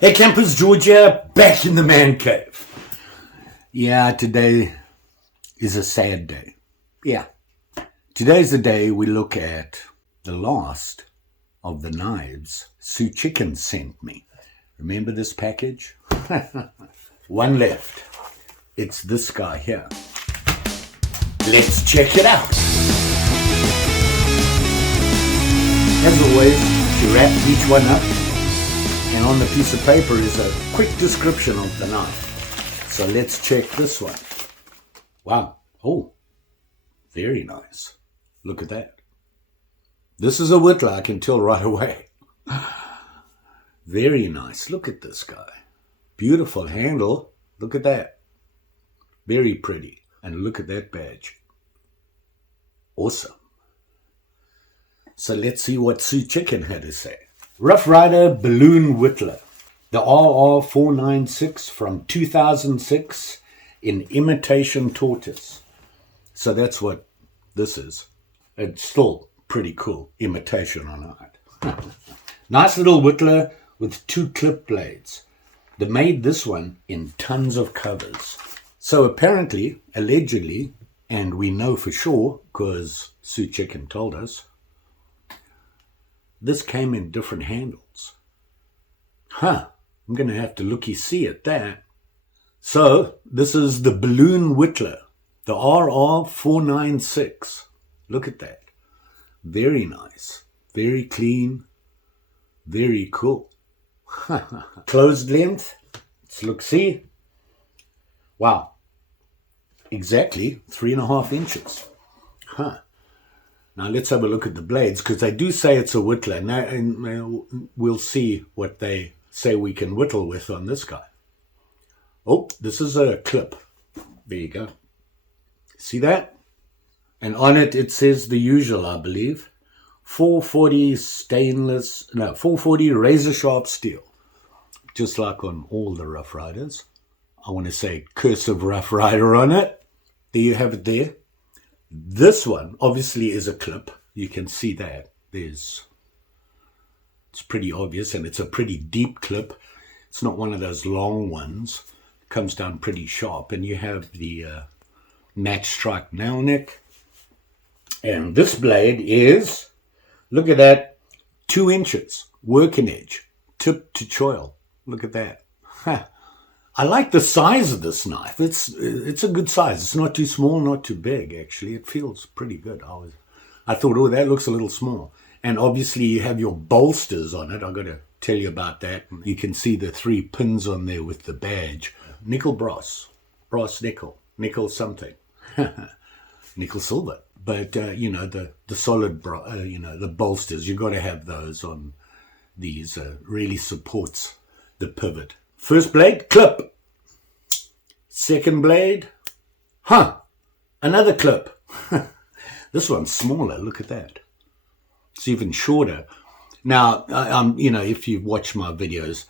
Hey campers, Georgia, back in the man cave. Yeah, today is a sad day. Yeah, today's the day we look at the last of the knives Sue Chicken sent me. Remember this package? One left. It's this guy here. Let's check it out. As always, she wrapped each one up, and on the piece of paper is a quick description of the knife. So let's check this one. Wow. Oh, very nice. Look at that. This is a Whittler, I can tell right away. Very nice. Look at this guy. Beautiful handle. Look at that. Very pretty. And look at that badge. Awesome. So let's see what Sue Chicken had to say. Rough Ryder Balloon Whittler. The RR496 from 2006 in Imitation Tortoise. So that's what this is. It's still pretty cool. Imitation or not. Nice little Whittler with 2 clip blades. They made this one in tons of covers. So apparently, allegedly, and we know for sure because Sue Chicken told us, this came in different handles. I'm going to have to looky-see at that. So, this is the Balloon Whittler, the RR496. Look at that. Very nice. Very clean. Very cool. Closed length. Let's look-see. Wow. Exactly 3.5 inches. Now let's have a look at the blades, because they do say it's a Whittler. Now, and we'll see what they say we can whittle with on this guy. Oh, this is a clip. There you go. See that? And on it, it says the usual, I believe. 440 razor sharp steel. Just like on all the Rough Riders. I want to say cursive Rough Rider on it. There you have it there. This one obviously is a clip. You can see that. It's pretty obvious, and it's a pretty deep clip. It's not one of those long ones. It comes down pretty sharp, and you have the match strike nail neck. And this blade is, look at that, 2 inches, working edge, tip to choil. Look at that. I like the size of this knife. It's a good size. It's not too small, not too big, actually. It feels pretty good. I thought, oh, that looks a little small. And obviously you have your bolsters on it. I've got to tell you about that. You can see the 3 pins on there with the badge. Nickel brass nickel something, nickel silver. But, the solid, the bolsters, you've got to have those on these. Really supports the pivot. First blade, clip. Second blade, another clip. This one's smaller, look at that. It's even shorter. Now, if you've watched my videos,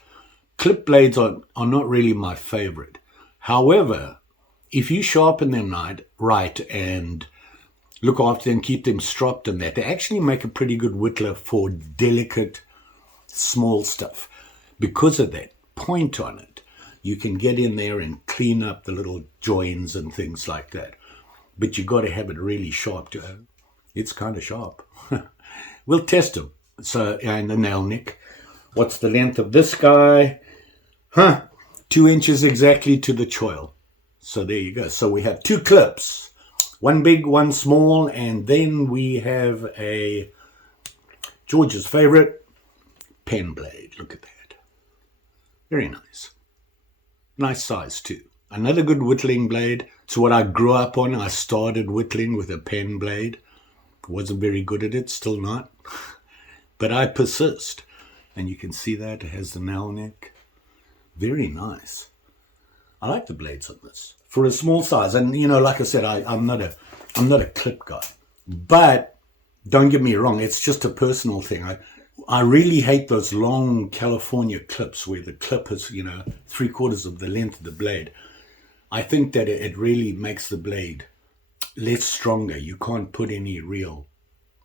clip blades are not really my favorite. However, if you sharpen them right and look after them, keep them stropped and that, they actually make a pretty good whittler for delicate, small stuff. Because of that point on it, you can get in there and clean up the little joins and things like that. But you got to have it really sharp. It's kind of sharp. We'll test them. So, and the nail nick. What's the length of this guy? 2 inches exactly to the choil. So there you go. So we have 2 clips. One big, one small, and then we have a George's favorite pen blade. Look at that. Very nice. Nice size too. Another good whittling blade. It's what I grew up on. I started whittling with a pen blade. Wasn't very good at it, still not. But I persist. And you can see that it has the nail neck. Very nice. I like the blades on this. For a small size. And like I said, I'm not a clip guy. But don't get me wrong, it's just a personal thing. I really hate those long California clips where the clip is, 3/4 of the length of the blade. I think that it really makes the blade less stronger. You can't put any real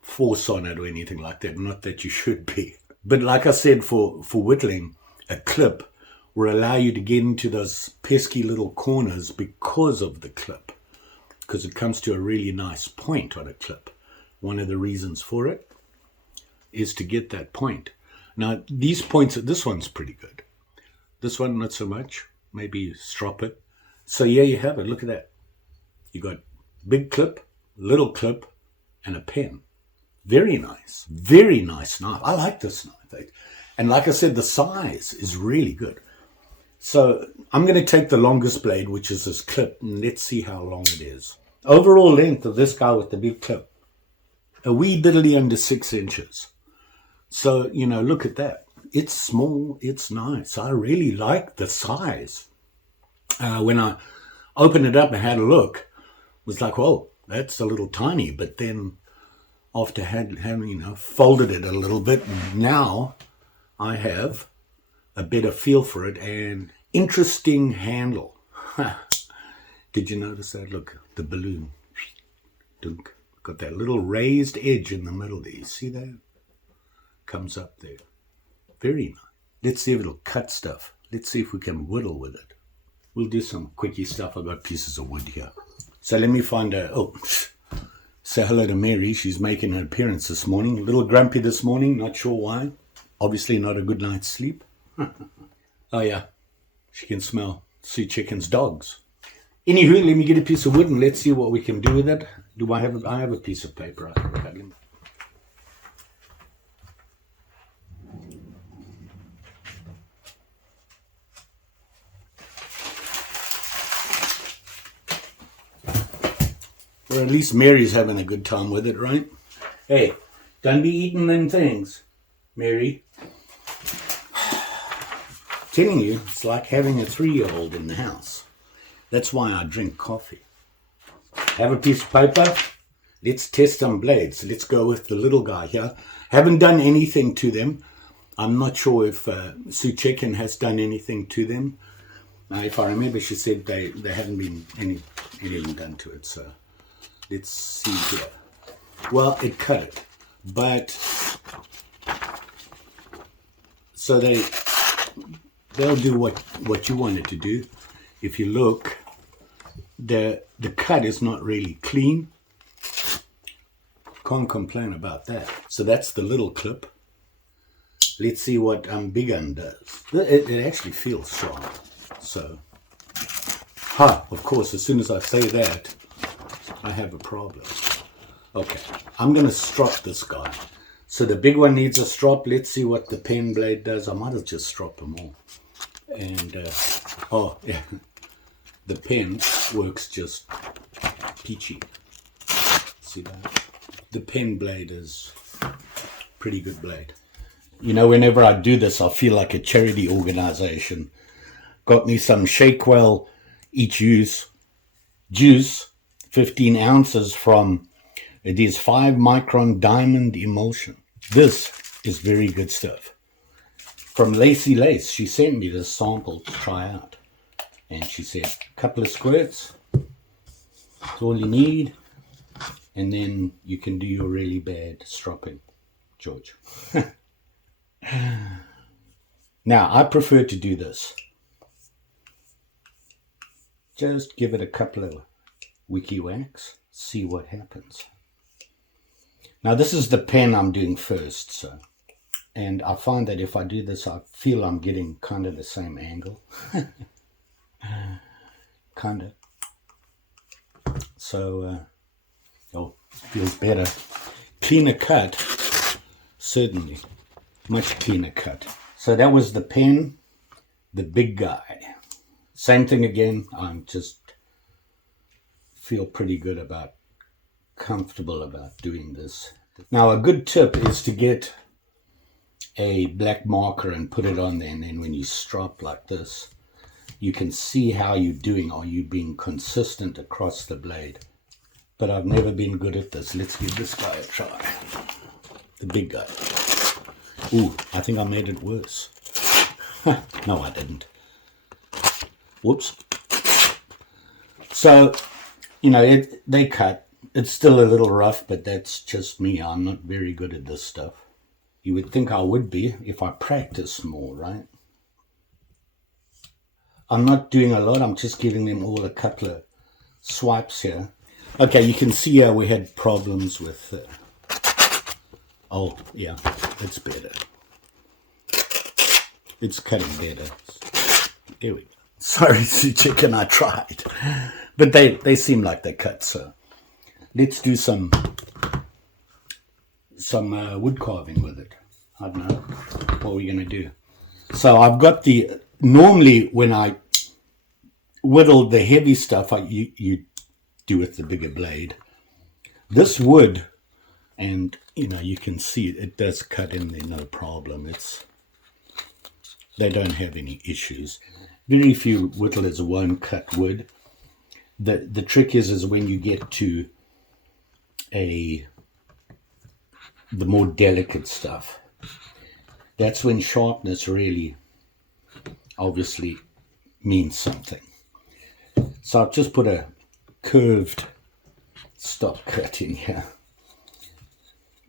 force on it or anything like that. Not that you should be. But like I said, for whittling, a clip or allow you to get into those pesky little corners because of the clip, because it comes to a really nice point on a clip. One of the reasons for it is to get that point. Now, these points, this one's pretty good. This one, not so much. Maybe strop it. So yeah, you have it. Look at that. You got big clip, little clip, and a pen. Very nice. Very nice knife. I like this knife. And like I said, the size is really good. So I'm going to take the longest blade, which is this clip, and let's see how long it is. Overall length of this guy with the big clip, a wee diddly under 6 inches. So, you know, look at that. It's small, it's nice. I really like the size. When I opened it up and had a look, it was like, whoa, that's a little tiny. But then after having, folded it a little bit, now I have a better feel for it and interesting handle. Did you notice that? Look, the balloon. Dunk. Got that little raised edge in the middle there. You see that? Comes up there. Very nice. Let's see if it'll cut stuff. Let's see if we can whittle with it. We'll do some quickie stuff. I've got pieces of wood here. So let me find a... Oh, say hello to Mary. She's making an appearance this morning. A little grumpy this morning. Not sure why. Obviously not a good night's sleep. Oh yeah. She can smell Sue Chicken's dogs. Anywho, let me get a piece of wood and let's see what we can do with it. I have a piece of paper. Or at least Mary's having a good time with it, right? Hey, don't be eating them things, Mary. Telling you, it's like having a 3-year-old in the house. That's why I drink coffee. Have a piece of paper. Let's test some blades. Let's go with the little guy here. Haven't done anything to them. I'm not sure if Sue Chicken has done anything to them. If I remember, she said they haven't been anything done to it. So let's see here. Well, it cut it, but so they'll do what you want it to do. If you look, the cut is not really clean. Can't complain about that. So that's the little clip. Let's see what Big Un does. It actually feels sharp. So, of course, as soon as I say that, I have a problem. Okay, I'm going to strop this guy. So the big one needs a strop. Let's see what the pen blade does. I might have just strop them all. And, yeah, the pen works just peachy. See that? The pen blade is pretty good blade. You know, whenever I do this, I feel like a charity organization. Got me some Shakewell each juice, 15 ounces from, it is 5 micron diamond emulsion. This is very good stuff. From Lacey Lace, she sent me this sample to try out. And she said, a couple of squirts, that's all you need. And then you can do your really bad stropping, George. Now, I prefer to do this. Just give it a couple of wiki whacks, see what happens. Now, this is the pen I'm doing first, so. And I find that if I do this, I feel I'm getting kind of the same angle. Kind of. So, feels better. Cleaner cut, certainly. Much cleaner cut. So that was the pen, the big guy. Same thing again. I'm just feel pretty good about, comfortable about doing this. Now a good tip is to get a black marker and put it on there, and then when you strop like this, you can see how you're doing. Are you being consistent across the blade? But I've never been good at this. Let's give this guy a try. The big guy. Ooh, I think I made it worse. No, I didn't. Whoops. So, they cut. It's still a little rough, but that's just me. I'm not very good at this stuff. You would think I would be if I practiced more, right? I'm not doing a lot. I'm just giving them all a couple of swipes here. Okay, you can see here we had problems with... oh, yeah, it's better. It's cutting better. There we go. Sorry, chicken, I tried. But they seem like they cut, so let's do some wood carving with it. I don't know what we're going to do. So I've got the... Normally, when I whittle the heavy stuff, you do with the bigger blade. This wood, and you can see it does cut in there, no problem. They don't have any issues. Very few whittlers won't cut wood. The trick is when you get to the more delicate stuff. That's when sharpness really obviously means something. So I've just put a curved stop cut in here,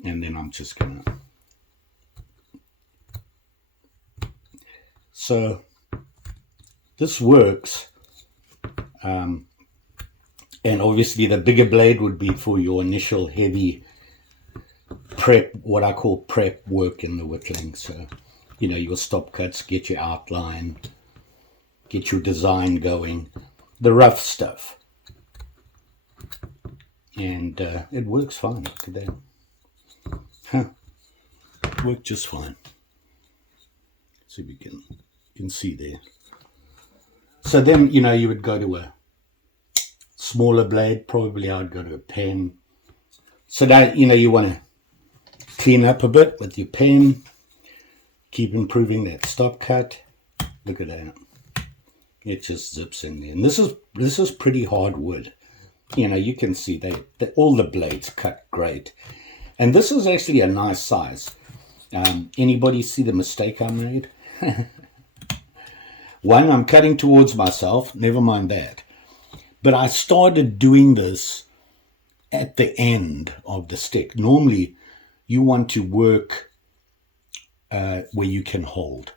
and then I'm just gonna... So this works, and obviously the bigger blade would be for your initial heavy prep, what I call prep work in the whittling. So your stop cuts, get your outline, get your design going, the rough stuff. And it works fine. Look at that. Huh. Worked just fine. See if you can see there. So then, you would go to a smaller blade. Probably I would go to a pen. So that, you want to clean up a bit with your pen. Keep improving that stop cut. Look at that. It just zips in there. And this is pretty hard wood. You can see all the blades cut great. And this is actually a nice size. Anybody see the mistake I made? One, I'm cutting towards myself. Never mind that. But I started doing this at the end of the stick. Normally, you want to work where you can hold.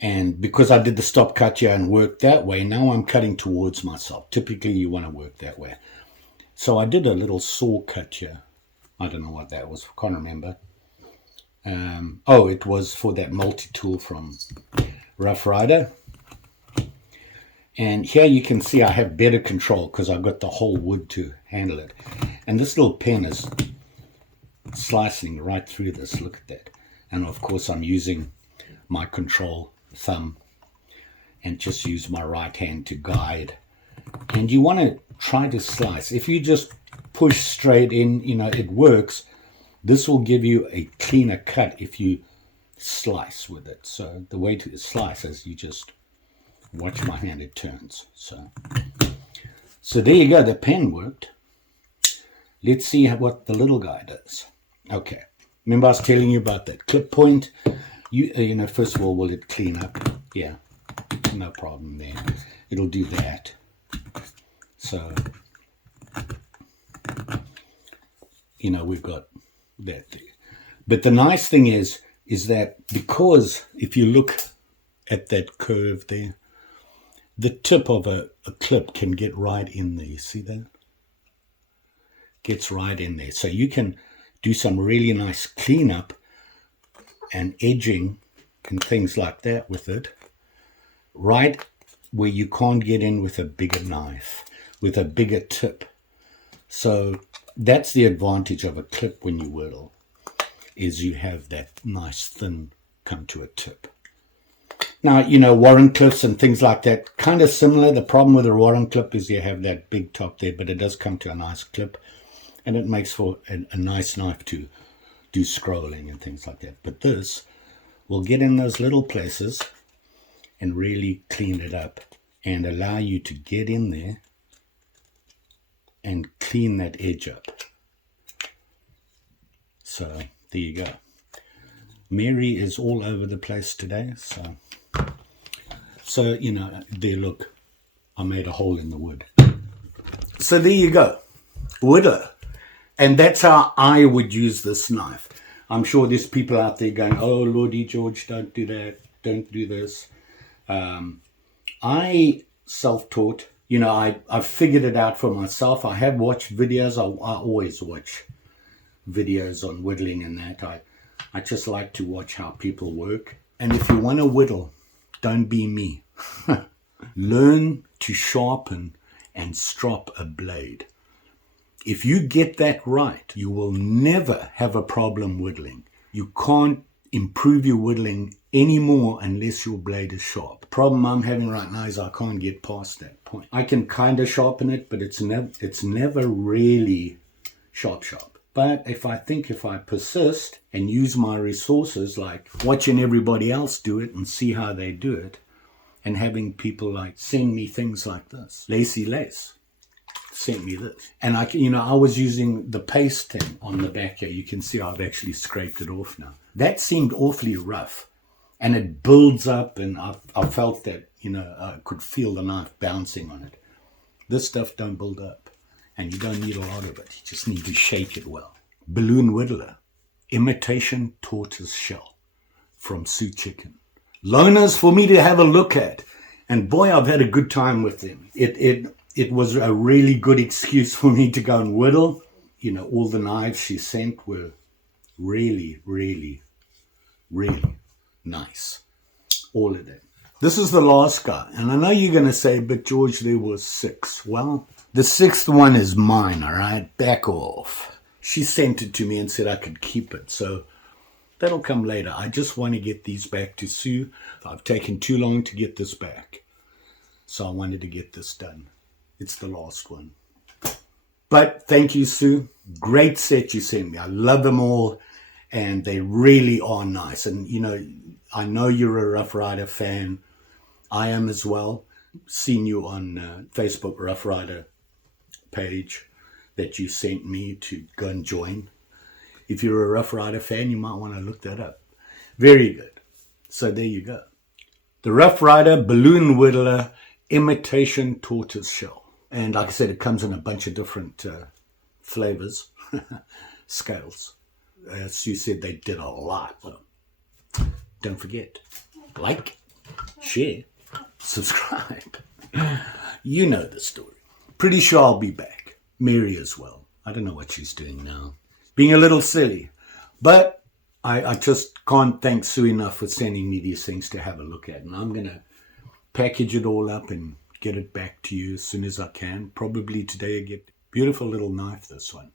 And because I did the stop cut here and worked that way, now I'm cutting towards myself. Typically, you want to work that way. So I did a little saw cut here. I don't know what that was. I can't remember. Oh, it was for that multi-tool from Ryder. And here you can see I have better control because I've got the whole wood to handle it. And this little pen is slicing right through this. Look at that. And of course I'm using my control thumb and just use my right hand to guide. And you want to try to slice. If you just push straight in, it works. This will give you a cleaner cut if you slice with it. So the way to slice is you just watch my hand, it turns. So there you go, the pen worked. Let's see what the little guy does. Okay, remember I was telling you about that clip point? First of all, will it clean up? Yeah, no problem there. It'll do that. So, we've got that there. But the nice thing is that because if you look at that curve there, the tip of a clip can get right in there. You see that? Gets right in there. So you can do some really nice cleanup and edging and things like that with it, right where you can't get in with a bigger knife, with a bigger tip. So that's the advantage of a clip when you whittle, is you have that nice thin come to a tip. Now, Warren clips and things like that, kind of similar. The problem with a Warren clip is you have that big top there, but it does come to a nice clip, and it makes for a nice knife to do scrolling and things like that. But this will get in those little places and really clean it up and allow you to get in there and clean that edge up. So there you go. Mary is all over the place today, so there, look, I made a hole in the wood. So there you go, Whittler. And that's how I would use this knife. I'm sure there's people out there going, oh, Lordy George, don't do that, don't do this. I self-taught. You know, I figured it out for myself. I have watched videos. I always watch videos on whittling and that. I just like to watch how people work. And if you want to whittle, don't be me. Learn to sharpen and strop a blade. If you get that right, you will never have a problem whittling. You can't improve your whittling anymore unless your blade is sharp. The problem I'm having right now is I can't get past that point. I can kind of sharpen it, but it's never really sharp. But if I persist and use my resources, like watching everybody else do it and see how they do it, and having people like send me things like this. Lacy Lace sent me this. And I was using the paste thing on the back here. You can see I've actually scraped it off now. That seemed awfully rough. And it builds up, and I felt that, I could feel the knife bouncing on it. This stuff don't build up, and you don't need a lot of it. You just need to shake it well. Balloon Whittler, Imitation Tortoise Shell from Sue Chicken. Loaners for me to have a look at. And boy, I've had a good time with them. It was a really good excuse for me to go and whittle. All the knives she sent were really, really, really nice. All of them. This is the last guy. And I know you're going to say, but George, there was 6. Well, the 6th one is mine, all right? Back off. She sent it to me and said I could keep it. So that'll come later. I just want to get these back to Sue. I've taken too long to get this back. So I wanted to get this done. It's the last one. But thank you, Sue. Great set you sent me. I love them all. And they really are nice. And, I know you're a Rough Rider fan. I am as well. Seen you on Facebook Rough Rider page that you sent me to go and join. If you're a Rough Rider fan, you might want to look that up. Very good. So there you go. The Rough Rider Balloon Whittler Imitation Tortoise Shell. And like I said, it comes in a bunch of different flavors, scales. As Sue said, they did a lot. So don't forget, like, share, subscribe. You know the story. Pretty sure I'll be back. Mary as well. I don't know what she's doing now. Being a little silly. But I just can't thank Sue enough for sending me these things to have a look at. And I'm going to package it all up and get it back to you as soon as I can. Probably today I get beautiful little knife, this one.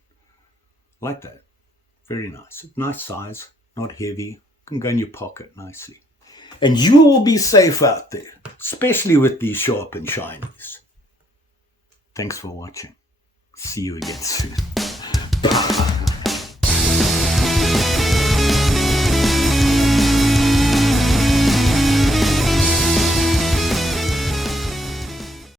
Like that. Very nice. Nice size. Not heavy. Can go in your pocket nicely. And you will be safe out there. Especially with these sharp and shinies. Thanks for watching. See you again soon. Bye.